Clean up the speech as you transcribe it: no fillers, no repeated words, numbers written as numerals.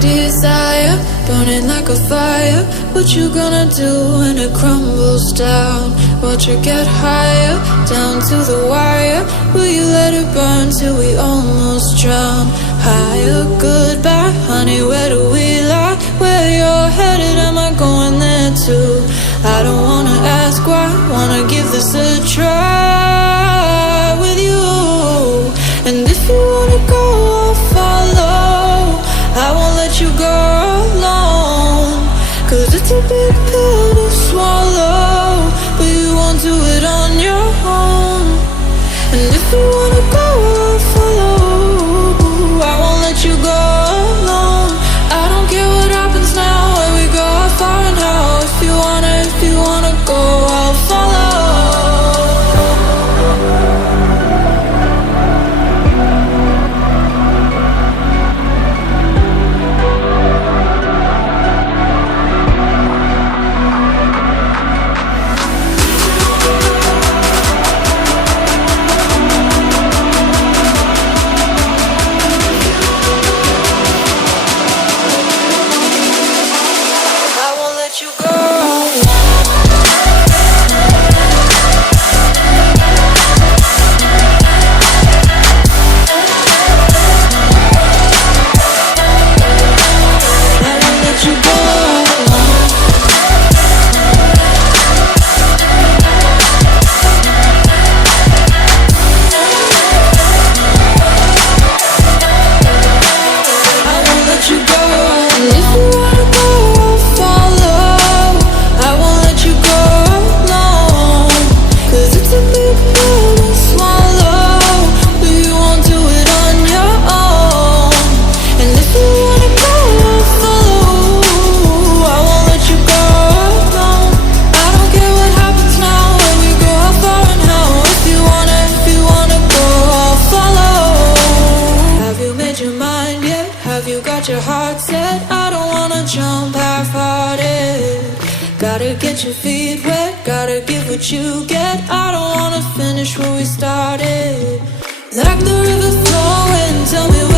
desire, burning like a fire. What you gonna do when it crumbles down? Watch it get higher, down to the wire. Will you let it burn till we almost drown? Higher, goodbye, honey, where do we lie? Where you're headed, am I going there too? I don't wanna ask why, wanna give this a try with you. And if you wanna go, I'll follow. I won't let you go alone, 'cause it's a big pill to swallow, but you won't do it on your own. And if you wanna go, I'll follow. I won't let you go alone. I don't care what happens now, where we go, how far and how. If you wanna go, I'll follow. Your heart set, I don't wanna jump half-hearted. Gotta get your feet wet, gotta give what you get. I don't wanna finish where we started. Like the river flowing, tell me where